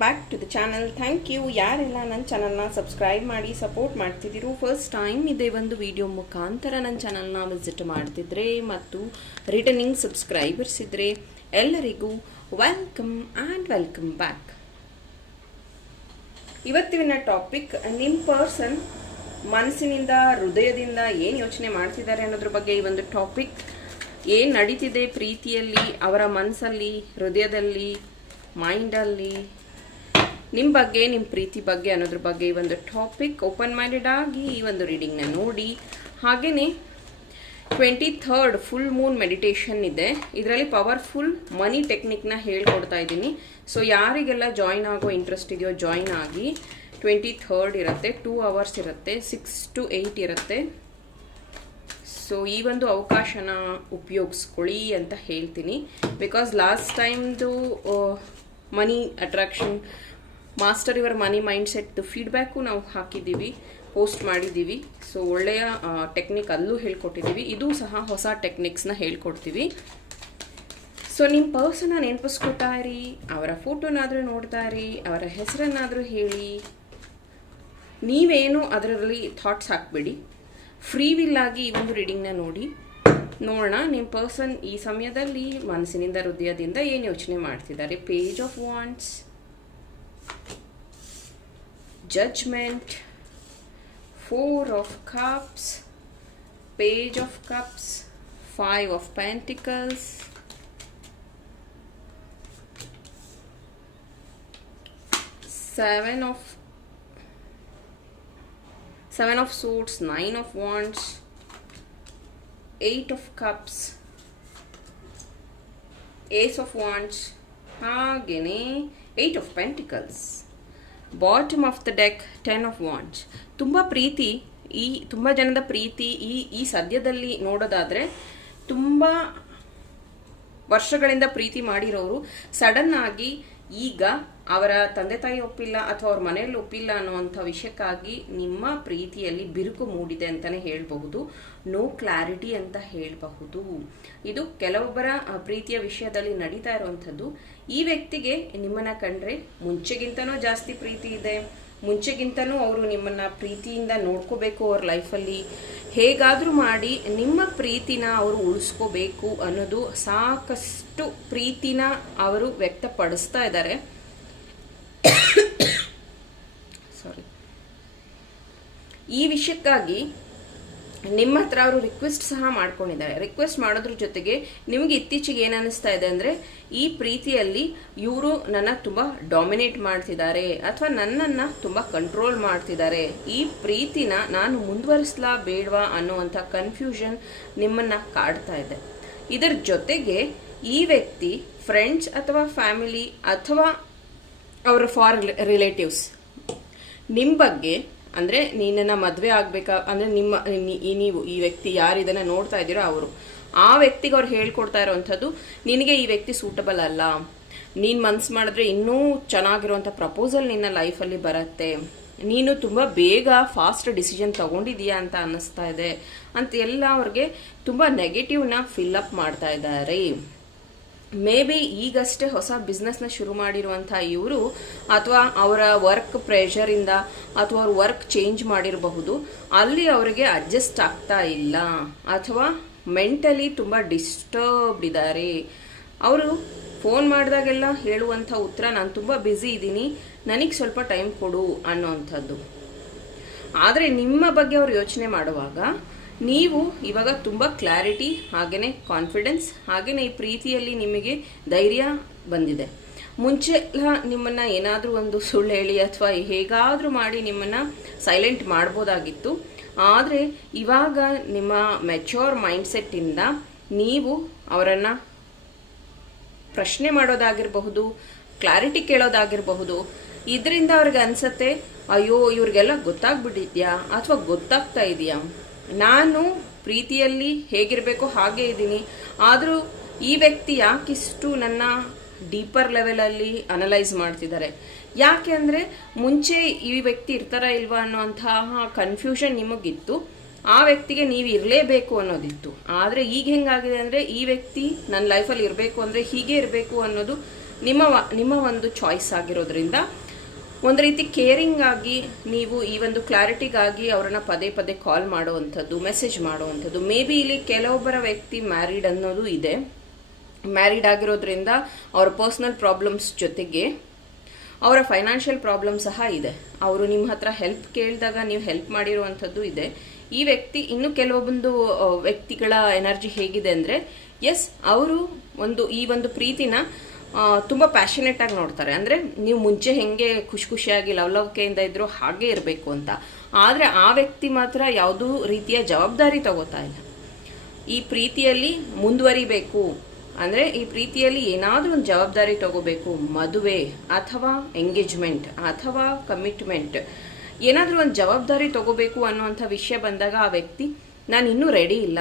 Back to the channel thank you ಯಾರೆಲ್ಲ ನನ್ನ ಚಾನಲ್ನ ಸಬ್ಸ್ಕ್ರೈಬ್ ಮಾಡಿ ಸಪೋರ್ಟ್ ಮಾಡ್ತಿದ್ದೀರೋ ಫಸ್ಟ್ ಟೈಮ್ ಇದೇ ಒಂದು ವಿಡಿಯೋ ಮುಖಾಂತರ ನನ್ನ ಚಾನಲ್ನ ವಿಸಿಟ್ ಮಾಡ್ತಿದ್ರೆ ಮತ್ತು ರಿಟರ್ನಿಂಗ್ ಸಬ್ಸ್ಕ್ರೈಬರ್ಸ್ ಇದ್ದರೆ ಎಲ್ಲರಿಗೂ ವೆಲ್ಕಮ್ ಆ್ಯಂಡ್ ವೆಲ್ಕಮ್ ಬ್ಯಾಕ್ ಇವತ್ತಿನ ಟಾಪಿಕ್ ನಿಮ್ಮ ಪರ್ಸನ್ ಮನಸ್ಸಿನಿಂದ, ಹೃದಯದಿಂದ ಏನು ಯೋಚನೆ ಮಾಡ್ತಿದ್ದಾರೆ ಅನ್ನೋದ್ರ ಬಗ್ಗೆ ಈ ಒಂದು ಟಾಪಿಕ್ ಏನು ನಡೀತಿದೆ ಪ್ರೀತಿಯಲ್ಲಿ, ಅವರ ಮನಸ್ಸಲ್ಲಿ, ಹೃದಯದಲ್ಲಿ ಮೈಂಡಲ್ಲಿ ನಿಮ್ಮ ಬಗ್ಗೆ ನಿಮ್ಮ ಪ್ರೀತಿ ಬಗ್ಗೆ ಅನ್ನೋದ್ರ ಬಗ್ಗೆ ಈ ಒಂದು ಟಾಪಿಕ್ ಓಪನ್ ಮೈಂಡೆಡ್ ಆಗಿ ಈ ಒಂದು ರೀಡಿಂಗ್ನ ನೋಡಿ. ಹಾಗೆಯೇ twenty third full moon meditation ಇದೆ. ಇದರಲ್ಲಿ ಪವರ್ಫುಲ್ ಮನಿ ಟೆಕ್ನಿಕ್ನ ಹೇಳ್ಕೊಡ್ತಾ ಇದ್ದೀನಿ. ಸೊ ಯಾರಿಗೆಲ್ಲ ಜಾಯಿನ್ ಆಗೋ ಇಂಟ್ರೆಸ್ಟ್ ಇದೆಯೋ ಜಾಯಿನ್ ಆಗಿ ಟ್ವೆಂಟಿ ಥರ್ಡ್ ಇರುತ್ತೆ ಟೂ ಅವರ್ಸ್ ಇರುತ್ತೆ ಸಿಕ್ಸ್ ಟು ಏಯ್ಟ್ ಇರುತ್ತೆ. ಸೊ ಈ ಒಂದು ಅವಕಾಶನ ಉಪಯೋಗಿಸ್ಕೊಳ್ಳಿ ಅಂತ ಹೇಳ್ತೀನಿ. Because last ಟೈಮ್ದು money attraction master your money mindset feedback ನಾವು ಹಾಕಿದ್ದೀವಿ, ಪೋಸ್ಟ್ ಮಾಡಿದ್ದೀವಿ. ಸೊ, ಒಳ್ಳೆಯ ಟೆಕ್ನಿಕ್ ಅಲ್ಲೂ ಹೇಳ್ಕೊಟ್ಟಿದ್ದೀವಿ. ಇದು ಸಹ ಹೊಸ ಟೆಕ್ನಿಕ್ಸ್ನ ಹೇಳ್ಕೊಡ್ತೀವಿ. ಸೊ ನಿಮ್ಮ ಪರ್ಸನ್ನ ನೆನಪಿಸ್ಕೊತಾ ರೀ ಅವರ ಫೋಟೋನಾದರೂ ನೋಡ್ತಾ ಇರಿ ಅವರ ಹೆಸರನ್ನಾದರೂ ಹೇಳಿ. ನೀವೇನು ಅದರಲ್ಲಿ ಥಾಟ್ಸ್ ಹಾಕ್ಬಿಡಿ. ಫ್ರೀ ವಿಲ್ ಆಗಿ ಈ ಒಂದು ರೀಡಿಂಗ್ನ ನೋಡಿ. ನೋಡೋಣ ನಿಮ್ಮ ಪರ್ಸನ್ ಈ ಸಮಯದಲ್ಲಿ ಮನಸ್ಸಿನಿಂದ, ಹೃದಯದಿಂದ ಏನು ಯೋಚನೆ ಮಾಡ್ತಿದ್ದಾರೆ. Page of wands. judgment four of cups page of cups five of pentacles. Seven of seven of swords nine of wands eight of cups ace of wands agony eight of pentacles. Bottom of the deck ten of wands ತುಂಬ ಪ್ರೀತಿ, ಈ, ತುಂಬ ಜನದ ಪ್ರೀತಿ, ಈ ಈ ಸದ್ಯದಲ್ಲಿ ನೋಡೋದಾದರೆ ತುಂಬ ವರ್ಷಗಳಿಂದ ಪ್ರೀತಿ ಮಾಡಿರೋರು ಸಡನ್ ಆಗಿ ಈಗ ಅವರ ತಂದೆ ತಾಯಿ ಒಪ್ಪಿಲ್ಲ ಅಥವಾ ಅವ್ರ ಮನೆಯಲ್ಲಿ ಒಪ್ಪಿಲ್ಲ ಅನ್ನುವಂಥ ವಿಷಯಕ್ಕಾಗಿ ನಿಮ್ಮ ಪ್ರೀತಿಯಲ್ಲಿ ಬಿರುಕು ಮೂಡಿದೆ ಅಂತಲೇ ಹೇಳಬಹುದು. ನೋ ಕ್ಲಾರಿಟಿ ಅಂತ ಹೇಳಬಹುದು. ಇದು ಕೆಲವೊಬ್ಬರ ಪ್ರೀತಿಯ ವಿಷಯದಲ್ಲಿ ನಡೀತಾ ಇರುವಂಥದ್ದು. ಈ ವ್ಯಕ್ತಿಗೆ ನಿಮ್ಮನ್ನು ಕಂಡ್ರೆ ಮುಂಚೆಗಿಂತನೂ ಜಾಸ್ತಿ ಪ್ರೀತಿ ಇದೆ. ಮುಂಚೆಗಿಂತನೂ ಅವರು ನಿಮ್ಮನ್ನ ಪ್ರೀತಿಯಿಂದ ನೋಡ್ಕೋಬೇಕು ಅವ್ರ ಲೈಫಲ್ಲಿ. ಹೇಗಾದರೂ ಮಾಡಿ ನಿಮ್ಮ ಪ್ರೀತಿನ ಅವರು ಉಳಿಸ್ಕೋಬೇಕು ಅನ್ನೋದು ಸಾಕಷ್ಟು ಪ್ರೀತಿನ ಅವರು ವ್ಯಕ್ತಪಡಿಸ್ತಾ ಇದ್ದಾರೆ. ಸಾರಿ ಈ ವಿಷಯಕ್ಕಾಗಿ ನಿಮ್ಮ ಹತ್ರ ಅವರು ರಿಕ್ವೆಸ್ಟ್ ಸಹ ಮಾಡ್ಕೊಂಡಿದ್ದಾರೆ. ರಿಕ್ವೆಸ್ಟ್ ಮಾಡೋದ್ರ ಜೊತೆಗೆ ನಿಮಗೆ ಇತ್ತೀಚೆಗೆ ಏನು ಅನ್ನಿಸ್ತಾ ಇದೆ ಅಂದರೆ, ಈ ಪ್ರೀತಿಯಲ್ಲಿ ಇವರು ನನ್ನ ತುಂಬ ಡಾಮಿನೇಟ್ ಮಾಡ್ತಿದ್ದಾರೆ ಅಥವಾ ನನ್ನನ್ನು ತುಂಬ ಕಂಟ್ರೋಲ್ ಮಾಡ್ತಿದ್ದಾರೆ. ಈ ಪ್ರೀತಿನ ನಾನು ಮುಂದುವರಿಸ್ಲಾ ಬೇಡವಾ ಅನ್ನುವಂಥ ಕನ್ಫ್ಯೂಷನ್ ನಿಮ್ಮನ್ನು ಕಾಡ್ತಾ ಇದೆ. ಇದರ ಜೊತೆಗೆ ಈ ವ್ಯಕ್ತಿ ಫ್ರೆಂಡ್ಸ್ ಅಥವಾ ಫ್ಯಾಮಿಲಿ ಅಥವಾ ಅವರ ಫಾರ್ ರಿಲೇಟಿವ್ಸ್ ನಿಮ್ಮ ಬಗ್ಗೆ ಅಂದರೆ ನೀನನ್ನ ಮದುವೆ ಆಗಬೇಕಾ, ಅಂದರೆ ನಿಮ್ಮ ಈ ನೀವು, ಈ ವ್ಯಕ್ತಿ ಯಾರು ಇದನ್ನು ನೋಡ್ತಾ ಇದ್ದೀರೋ ಅವರು. ಆ ವ್ಯಕ್ತಿಗೆ ಅವ್ರು ಹೇಳ್ಕೊಡ್ತಾ ಇರೋವಂಥದ್ದು ನಿನಗೆ ಈ ವ್ಯಕ್ತಿ ಸೂಟಬಲ್ ಅಲ್ಲ. ನೀನು ಮನ್ಸು ಮಾಡಿದ್ರೆ ಇನ್ನೂ ಚೆನ್ನಾಗಿರುವಂಥ ಪ್ರಪೋಸಲ್ ನಿನ್ನ ಲೈಫಲ್ಲಿ ಬರುತ್ತೆ. ನೀನು ತುಂಬ ಬೇಗ ಫಾಸ್ಟ್ ಡಿಸಿಷನ್ ತಗೊಂಡಿದೀಯಾ ಅಂತ ಅನ್ನಿಸ್ತಾ ಇದೆ. ಅಂತ ಎಲ್ಲ ಅವ್ರಿಗೆ ತುಂಬ ನೆಗೆಟಿವ್ನ ಫಿಲ್ಲಪ್ ಮಾಡ್ತಾ ಇದ್ದಾರೆ. ಮೇ ಬಿ ಈಗಷ್ಟೇ ಹೊಸ ಬಿಸ್ನೆಸ್ನ ಶುರು ಮಾಡಿರುವಂಥ ಇವರು ಅಥವಾ ಅವರ ವರ್ಕ್ ಪ್ರೆಷರಿಂದ ಅಥವಾ ಅವ್ರ ವರ್ಕ್ ಚೇಂಜ್ ಮಾಡಿರಬಹುದು. ಅಲ್ಲಿ ಅವರಿಗೆ ಅಡ್ಜಸ್ಟ್ ಆಗ್ತಾ ಇಲ್ಲ. ಅಥವಾ ಮೆಂಟಲಿ ತುಂಬ ಡಿಸ್ಟರ್ಬ್ಡ್ ಇದ್ದಾರೆ ಅವರು ಫೋನ್ ಮಾಡಿದಾಗೆಲ್ಲ ಹೇಳುವಂಥ ಉತ್ತರ, ನಾನು ತುಂಬ ಬ್ಯುಸಿ ಇದ್ದೀನಿ. ನನಗೆ ಸ್ವಲ್ಪ ಟೈಮ್ ಕೊಡು ಅನ್ನೋವಂಥದ್ದು. ಆದರೆ ನಿಮ್ಮ ಬಗ್ಗೆ ಅವರು ಯೋಚನೆ ಮಾಡುವಾಗ ನೀವು ಇವಾಗ ತುಂಬ ಕ್ಲಾರಿಟಿ ಹಾಗೆಯೇ ಕಾನ್ಫಿಡೆನ್ಸ್ ಹಾಗೆಯೇ ಈ ಪ್ರೀತಿಯಲ್ಲಿ ನಿಮಗೆ ಧೈರ್ಯ ಬಂದಿದೆ. ಮುಂಚೆ ಎಲ್ಲ ನಿಮ್ಮನ್ನು ಏನಾದರೂ ಒಂದು ಸುಳ್ಳು ಹೇಳಿ ಅಥವಾ ಹೇಗಾದರೂ ಮಾಡಿ ನಿಮ್ಮನ್ನು ಸೈಲೆಂಟ್ ಮಾಡ್ಬೋದಾಗಿತ್ತು. ಆದರೆ ಇವಾಗ ನಿಮ್ಮ ಮೆಚ್ಯೂರ್ ಮೈಂಡ್ಸೆಟ್ಟಿಂದ ನೀವು ಅವರನ್ನು ಪ್ರಶ್ನೆ ಮಾಡೋದಾಗಿರಬಹುದು ಕ್ಲಾರಿಟಿ ಕೇಳೋದಾಗಿರಬಹುದು, ಇದರಿಂದ ಅವ್ರಿಗೆ ಅನಿಸತ್ತೆ, ಅಯ್ಯೋ, ಇವ್ರಿಗೆಲ್ಲ ಗೊತ್ತಾಗ್ಬಿಟ್ಟಿದ್ಯಾ? ಅಥವಾ ಗೊತ್ತಾಗ್ತಾ ಇದೆಯಾ? ನಾನು ಪ್ರೀತಿಯಲ್ಲಿ ಹೇಗಿರಬೇಕು ಹಾಗೆ ಇದ್ದೀನಿ. ಆದರೂ ಈ ವ್ಯಕ್ತಿ ಯಾಕಿಷ್ಟು ನನ್ನ ಡೀಪರ್ ಲೆವೆಲಲ್ಲಿ ಅನಲೈಸ್ ಮಾಡ್ತಿದ್ದಾರೆ. ಯಾಕೆ ಅಂದರೆ ಮುಂಚೆ ಈ ವ್ಯಕ್ತಿ ಇರ್ತಾರ ಇಲ್ವಾ ಅನ್ನೋಂತಹ ಕನ್ಫ್ಯೂಷನ್ ನಿಮಗಿತ್ತು. ಆ ವ್ಯಕ್ತಿಗೆ ನೀವು ಇರಲೇಬೇಕು ಅನ್ನೋದಿತ್ತು. ಆದರೆ ಈಗ ಹೆಂಗಾಗಿದೆ ಅಂದರೆ ಈ ವ್ಯಕ್ತಿ ನನ್ನ ಲೈಫಲ್ಲಿ ಇರಬೇಕು ಅಂದರೆ ಹೀಗೆ ಇರಬೇಕು ಅನ್ನೋದು ನಿಮ್ಮ ನಿಮ್ಮ ಒಂದು ಚಾಯ್ಸ್ ಆಗಿರೋದ್ರಿಂದ ಒಂದು ರೀತಿ ಕೇರಿಂಗ್ ಆಗಿ ನೀವು ಈ ಒಂದು ಕ್ಲಾರಿಟಿಗಾಗಿ ಅವರನ್ನು ಪದೇ ಪದೇ ಕಾಲ್ ಮಾಡುವಂಥದ್ದು ಮೆಸೇಜ್ ಮಾಡುವಂಥದ್ದು. ಮೇ ಬಿ ಇಲ್ಲಿ ಕೆಲವೊಬ್ಬರ ವ್ಯಕ್ತಿ ಮ್ಯಾರಿಡ್ ಅನ್ನೋದು ಇದೆ. ಮ್ಯಾರಿಡ್ ಆಗಿರೋದ್ರಿಂದ ಅವರ ಪರ್ಸ್ನಲ್ ಪ್ರಾಬ್ಲಮ್ಸ್ ಜೊತೆಗೆ ಅವರ ಫೈನಾನ್ಷಿಯಲ್ ಪ್ರಾಬ್ಲಮ್ ಸಹ ಇದೆ. ಅವರು ನಿಮ್ಮ ಹತ್ರ ಹೆಲ್ಪ್ ಕೇಳಿದಾಗ ನೀವು ಹೆಲ್ಪ್ ಮಾಡಿರುವಂಥದ್ದು ಇದೆ. ಈ ವ್ಯಕ್ತಿ, ಇನ್ನು ಕೆಲವೊಂದು ವ್ಯಕ್ತಿಗಳ ಎನರ್ಜಿ ಹೇಗಿದೆ ಅಂದರೆ ಎಸ್ ಅವರು ಒಂದು, ಈ ಒಂದು ಪ್ರೀತಿನ ತುಂಬ ಪ್ಯಾಷನೇಟ್ ಆಗಿ ನೋಡ್ತಾರೆ. ಅಂದರೆ ನೀವು ಮುಂಚೆ ಹೆಂಗೆ ಖುಷಿ ಖುಷಿಯಾಗಿ ಲವ್ ಲವಲವಿಕೆಯಿಂದ ಇದ್ರು ಹಾಗೆ ಇರಬೇಕು ಅಂತ. ಆದರೆ ಆ ವ್ಯಕ್ತಿ ಮಾತ್ರ ಯಾವುದೂ ರೀತಿಯ ಜವಾಬ್ದಾರಿ ತಗೋತಾ ಇಲ್ಲ. ಈ ಪ್ರೀತಿಯಲ್ಲಿ ಮುಂದುವರಿಬೇಕು. ಅಂದರೆ ಈ ಪ್ರೀತಿಯಲ್ಲಿ ಏನಾದರೂ ಒಂದು ಜವಾಬ್ದಾರಿ ತಗೋಬೇಕು. ಮದುವೆ ಅಥವಾ ಎಂಗೇಜ್ಮೆಂಟ್ ಅಥವಾ ಕಮಿಟ್ಮೆಂಟ್ ಏನಾದರೂ ಒಂದು ಜವಾಬ್ದಾರಿ ತಗೋಬೇಕು ಅನ್ನುವಂಥ ವಿಷಯ ಬಂದಾಗ ಆ ವ್ಯಕ್ತಿ, ನಾನು ಇನ್ನೂ ರೆಡಿ ಇಲ್ಲ.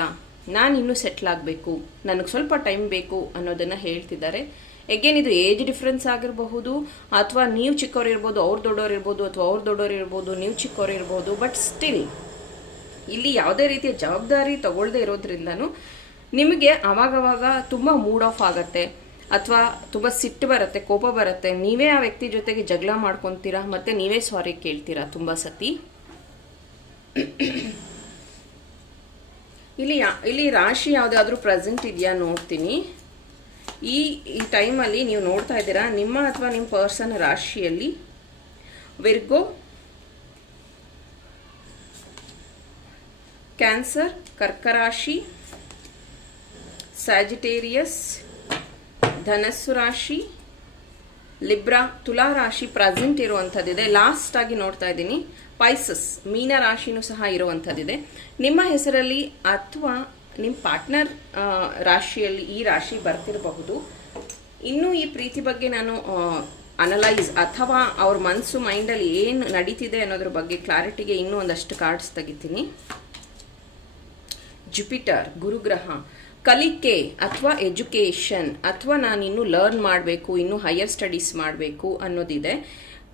ನಾನು ಇನ್ನೂ ಸೆಟ್ಲ್ ಆಗಬೇಕು. ನನಗೆ ಸ್ವಲ್ಪ ಟೈಮ್ ಬೇಕು ಅನ್ನೋದನ್ನು ಹೇಳ್ತಿದ್ದಾರೆ. ಎಗೇನ್ ಇದು ಏಜ್ ಡಿಫ್ರೆನ್ಸ್ ಆಗಿರಬಹುದು, ಅಥವಾ ನೀವು ಚಿಕ್ಕವ್ರು ಇರ್ಬೋದು, ಅವ್ರು ದೊಡ್ಡವ್ರು ಇರ್ಬೋದು, ಅಥವಾ ಅವ್ರು ದೊಡ್ಡವ್ರು ಇರ್ಬೋದು, ನೀವು ಚಿಕ್ಕವ್ರು ಇರ್ಬೋದು ಬಟ್ ಸ್ಟಿಲ್ ಇಲ್ಲಿ ಯಾವುದೇ ರೀತಿಯ ಜವಾಬ್ದಾರಿ ತಗೊಳ್ಳದೇ ಇರೋದ್ರಿಂದನೂ ನಿಮಗೆ ಅವಾಗವಾಗ ತುಂಬ ಮೂಡ್ ಆಫ್ ಆಗುತ್ತೆ, ಅಥವಾ ತುಂಬ ಸಿಟ್ಟು ಬರುತ್ತೆ, ಕೋಪ ಬರುತ್ತೆ. ನೀವೇ ಆ ವ್ಯಕ್ತಿ ಜೊತೆಗೆ ಜಗಳ ಮಾಡ್ಕೊತೀರಾ, ಮತ್ತೆ ನೀವೇ ಸಾರಿ ಕೇಳ್ತೀರಾ ತುಂಬ ಸತಿ? ಇಲ್ಲಿ ಇಲ್ಲಿ ರಾಶಿ ಯಾವುದಾದ್ರೂ ಪ್ರೆಸೆಂಟ್ ಇದೆಯಾ ನೋಡ್ತೀನಿ. ಈ ಈ ಟೈಮಲ್ಲಿ ನೀವು ನೋಡ್ತಾ ಇದ್ದೀರಾ, ನಿಮ್ಮ ಅಥವಾ ನಿಮ್ಮ ಪರ್ಸನ್ ರಾಶಿಯಲ್ಲಿ ವಿರ್ಗೋ ಕ್ಯಾನ್ಸರ್, ಕರ್ಕರಾಶಿ, ಸ್ಯಾಜಿಟೇರಿಯಸ್, ಧನಸ್ಸು ರಾಶಿ, ಲಿಬ್ರಾ, ತುಲಾ ರಾಶಿ ಪ್ರೆಸೆಂಟ್ ಇರುವಂಥದ್ದಿದೆ. ಲಾಸ್ಟ್ ಆಗಿ ನೋಡ್ತಾ ಇದ್ದೀನಿ. ಪೈಸಸ್ ಮೀನ ರಾಶಿನೂ ಸಹ ಇರುವಂಥದ್ದಿದೆ. ನಿಮ್ಮ ಹೆಸರಲ್ಲಿ ಅಥವಾ ನಿಮ್ಮ ಪಾರ್ಟ್ನರ್ ರಾಶಿಯಲ್ಲಿ ಈ ರಾಶಿ ಬರ್ತಿರಬಹುದು. ಇನ್ನೂ ಈ ಪ್ರೀತಿ ಬಗ್ಗೆ ನಾನು ಅನಲೈಸ್ ಅಥವಾ ಅವ್ರ ಮನಸ್ಸು ಮೈಂಡಲ್ಲಿ ಏನು ನಡೀತಿದೆ ಅನ್ನೋದ್ರ ಬಗ್ಗೆ ಕ್ಲಾರಿಟಿಗೆ ಇನ್ನೂ ಒಂದಷ್ಟು ಕಾರ್ಡ್ಸ್ ತೆಗಿತೀನಿ. ಜುಪಿಟರ್ ಗುರುಗ್ರಹ, ಕಲಿಕೆ ಅಥವಾ ಎಜುಕೇಷನ್ ಅಥವಾ ನಾನು ಇನ್ನೂ ಲರ್ನ್ ಮಾಡಬೇಕು, ಇನ್ನೂ ಹೈಯರ್ ಸ್ಟಡೀಸ್ ಮಾಡಬೇಕು ಅನ್ನೋದಿದೆ.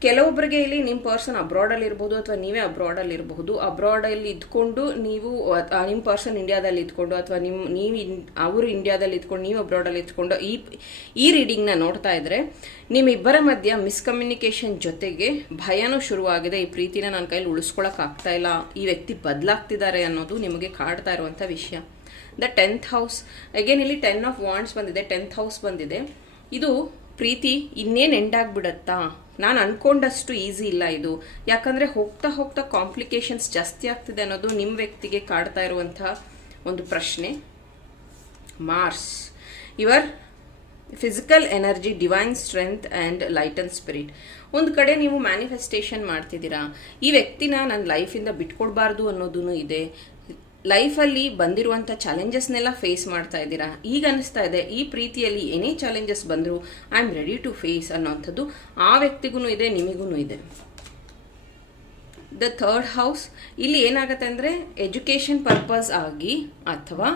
ಕೆಲವೊಬ್ಬರಿಗೆ ಇಲ್ಲಿ ನಿಮ್ಮ ಪರ್ಸನ್ ಅಬ್ರಾಡಲ್ಲಿ ಇರ್ಬೋದು ಅಥವಾ ನೀವೇ ಅಬ್ರಾಡಲ್ಲಿ ಇರಬಹುದು. ಅಬ್ರಾಡಲ್ಲಿ ಇದ್ಕೊಂಡು ನೀವು ನಿಮ್ಮ ಪರ್ಸನ್ ಇಂಡಿಯಾದಲ್ಲಿ ಇದ್ಕೊಂಡು ಅಥವಾ ನಿಮ್ಮ ನೀವು ಅವರು ಇಂಡಿಯಾದಲ್ಲಿ ಇದ್ಕೊಂಡು ನೀವು ಅಬ್ರಾಡಲ್ಲಿ ಇದ್ಕೊಂಡು ಈ ಈ ರೀಡಿಂಗ್ನ ನೋಡ್ತಾ ಇದ್ರೆ ನಿಮ್ಮಿಬ್ಬರ ಮಧ್ಯ ಮಿಸ್ಕಮ್ಯುನಿಕೇಶನ್ ಜೊತೆಗೆ ಭಯನೂ ಶುರುವಾಗಿದೆ. ಈ ಪ್ರೀತಿನ ನನ್ನ ಕೈಲಿ ಉಳಿಸ್ಕೊಳಕ್ ಆಗ್ತಾ ಇಲ್ಲ. ಈ ವ್ಯಕ್ತಿ ಬದಲಾಗ್ತಿದ್ದಾರೆ ಅನ್ನೋದು ನಿಮಗೆ ಕಾಡ್ತಾ ಇರುವಂಥ ವಿಷಯ. ದ ಟೆಂತ್ ಹೌಸ್ ಅಗೇನ್ ಇಲ್ಲಿ ಟೆನ್ ಆಫ್ ವಾಂಡ್ಸ್ ಬಂದಿದೆ. ಟೆಂತ್ ಹೌಸ್ ಬಂದಿದೆ. ಇದು ಪ್ರೀತಿ ಇನ್ನೇನು ಎಂಡ್ ಆಗ್ಬಿಡತ್ತಾ ನಾನು ಅನ್ಕೊಂಡಷ್ಟು ಈಸಿ ಇಲ್ಲ ಇದು. ಯಾಕಂದ್ರೆ ಹೋಗ್ತಾ ಹೋಗ್ತಾ ಕಾಂಪ್ಲಿಕೇಶನ್ಸ್ ಜಾಸ್ತಿ ಆಗ್ತಿದೆ ಅನ್ನೋದು ನಿಮ್ಮ ವ್ಯಕ್ತಿಗೆ ಕಾಡ್ತಾ ಇರುವಂಥ ಒಂದು ಪ್ರಶ್ನೆ. Mars your physical energy divine strength and light and spirit ಒಂದು ಕಡೆ ನೀವು ಮ್ಯಾನಿಫೆಸ್ಟೇಷನ್ ಮಾಡ್ತಿದ್ದೀರಾ. ಈ ವ್ಯಕ್ತಿನ ನನ್ನ ಲೈಫಿಂದ ಬಿಟ್ಕೊಡ್ಬಾರ್ದು ಅನ್ನೋದೂ ಇದೆ. ಲೈಫಲ್ಲಿ ಬಂದಿರುವಂಥ ಚಾಲೆಂಜಸ್ನೆಲ್ಲ ಫೇಸ್ ಮಾಡ್ತಾ ಇದ್ದೀರಾ? ಈಗ ಅನಿಸ್ತಾ ಇದೆ, ಈ ಪ್ರೀತಿಯಲ್ಲಿ ಏನೇ ಚಾಲೆಂಜಸ್ ಬಂದರೂ I am ready to face ಅನ್ನೋವಂಥದ್ದು ಆ ವ್ಯಕ್ತಿಗೂ ಇದೆ, ನಿಮಗೂ ಇದೆ. ದ ಥರ್ಡ್ ಹೌಸ್ ಇಲ್ಲಿ ಏನಾಗುತ್ತೆ ಅಂದರೆ ಎಜುಕೇಷನ್ ಪರ್ಪಸ್ ಆಗಿ ಅಥವಾ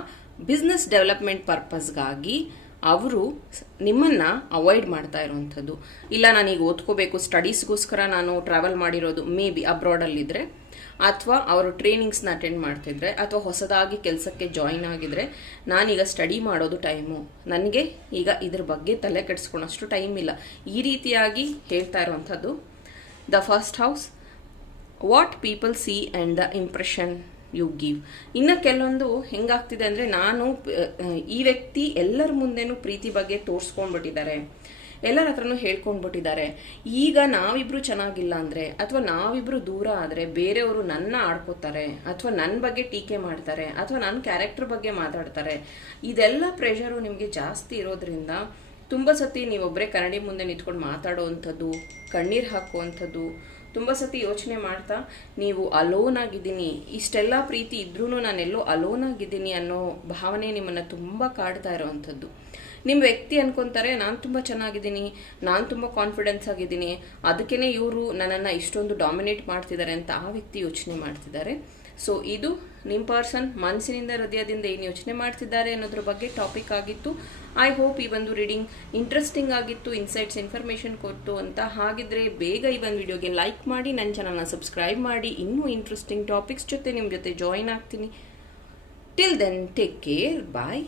ಬಿಸ್ನೆಸ್ ಡೆವಲಪ್ಮೆಂಟ್ ಪರ್ಪಸ್ಗಾಗಿ ಅವರು ನಿಮ್ಮನ್ನು ಅವಾಯ್ಡ್ ಮಾಡ್ತಾ ಇರುವಂಥದ್ದು. ಇಲ್ಲ, ನಾನೀಗ ಓದ್ಕೋಬೇಕು ಸ್ಟಡೀಸ್ಗೋಸ್ಕರ ನಾನು ಟ್ರಾವೆಲ್ ಮಾಡಿರೋದು ಮೇ ಬಿ ಅಬ್ರಾಡಲ್ಲಿದ್ದರೆ ಅಥವಾ ಅವರು ಟ್ರೈನಿಂಗ್ಸ್ನ ಅಟೆಂಡ್ ಮಾಡ್ತಿದ್ರೆ ಅಥವಾ ಹೊಸದಾಗಿ ಕೆಲಸಕ್ಕೆ ಜಾಯಿನ್ ಆಗಿದ್ರೆ ನಾನೀಗ ಸ್ಟಡಿ ಮಾಡೋದು ಟೈಮು ನನಗೆ ಈಗ ಇದ್ರ ಬಗ್ಗೆ ತಲೆ ಕೆಡಿಸ್ಕೊಳೋಷ್ಟು ಟೈಮ್ ಇಲ್ಲ. ಈ ರೀತಿಯಾಗಿ ಹೇಳ್ತಾ ಇರುವಂಥದ್ದು the first house what people see and the impression you give ಇನ್ನು ಕೆಲವೊಂದು ಹೆಂಗಾಗ್ತಿದೆ ಅಂದರೆ ನಾನು ಈ ವ್ಯಕ್ತಿ ಎಲ್ಲರ ಮುಂದೆನೂ ಪ್ರೀತಿ ಬಗ್ಗೆ ತೋರಿಸ್ಕೊಂಡ್ಬಿಟ್ಟಿದ್ದಾರೆ. ಎಲ್ಲರ ಹತ್ರನೂ ಹೇಳ್ಕೊಂಡ್ಬಿಟ್ಟಿದ್ದಾರೆ. ಈಗ ನಾವಿಬ್ರು ಚೆನ್ನಾಗಿಲ್ಲ ಅಂದರೆ, ಅಥವಾ ನಾವಿಬ್ರು ದೂರ ಆದರೆ ಬೇರೆಯವರು ನನ್ನ ಆಡ್ಕೋತಾರೆ, ಅಥವಾ ನನ್ನ ಬಗ್ಗೆ ಟೀಕೆ ಮಾಡ್ತಾರೆ, ಅಥವಾ ನನ್ನ ಕ್ಯಾರೆಕ್ಟರ್ ಬಗ್ಗೆ ಮಾತಾಡ್ತಾರೆ, ಇದೆಲ್ಲ ಪ್ರೆಷರು ನಿಮಗೆ ಜಾಸ್ತಿ ಇರೋದ್ರಿಂದ ತುಂಬ ಸತಿ ನೀವೊಬ್ಬರೇ ಕನ್ನಡಿ ಮುಂದೆ ನಿಂತ್ಕೊಂಡು ಮಾತಾಡೋವಂಥದ್ದು, ಕಣ್ಣೀರು ಹಾಕುವಂಥದ್ದು, ತುಂಬ ಸತಿ ಯೋಚನೆ ಮಾಡ್ತಾ ನೀವು ಅಲೋನ್ ಆಗಿದ್ದೀನಿ, ಇಷ್ಟೆಲ್ಲ ಪ್ರೀತಿ ಇದ್ರೂ ನಾನೆಲ್ಲೋ ಅಲೋನ್ ಆಗಿದ್ದೀನಿ ಅನ್ನೋ ಭಾವನೆ ನಿಮ್ಮನ್ನು ತುಂಬ ಕಾಡ್ತಾ ಇರೋವಂಥದ್ದು. ನಿಮ್ಮ ವ್ಯಕ್ತಿ ಅನ್ಕೊಂತಾರೆ, ನಾನು ತುಂಬ ಚೆನ್ನಾಗಿದ್ದೀನಿ, ನಾನು ತುಂಬ ಕಾನ್ಫಿಡೆನ್ಸ್ ಆಗಿದ್ದೀನಿ ಅದಕ್ಕೇ ಇವರು ನನ್ನನ್ನು ಇಷ್ಟೊಂದು ಡಾಮಿನೇಟ್ ಮಾಡ್ತಿದ್ದಾರೆ ಅಂತ ಆ ವ್ಯಕ್ತಿ ಯೋಚನೆ ಮಾಡ್ತಿದ್ದಾರೆ. ಸೊ ಇದು ನಿಮ್ಮ ಪರ್ಸನ್ ಮನಸ್ಸಿನಿಂದ ಹೃದಯದಿಂದ ಏನು ಯೋಚನೆ ಮಾಡ್ತಿದ್ದಾರೆ ಅನ್ನೋದ್ರ ಬಗ್ಗೆ ಟಾಪಿಕ್ ಆಗಿತ್ತು. ಐ ಹೋಪ್ ಈ ಒಂದು ರೀಡಿಂಗ್ ಇಂಟ್ರೆಸ್ಟಿಂಗ್ ಆಗಿತ್ತು ಇನ್ಸೈಟ್ಸ್ ಇನ್ಫಾರ್ಮೇಷನ್ ಕೊಟ್ಟು ಅಂತ. ಹಾಗಿದ್ರೆ ಬೇಗ ಈ ಒಂದು ವಿಡಿಯೋಗೆ ಲೈಕ್ ಮಾಡಿ ನನ್ನ ಚಾನಲ್ನ ಸಬ್ಸ್ಕ್ರೈಬ್ ಮಾಡಿ. ಇನ್ನೂ ಇಂಟ್ರೆಸ್ಟಿಂಗ್ ಟಾಪಿಕ್ಸ್ ಜೊತೆ ನಿಮ್ಮ ಜೊತೆ ಜಾಯಿನ್ ಆಗ್ತೀನಿ. Till then take care bye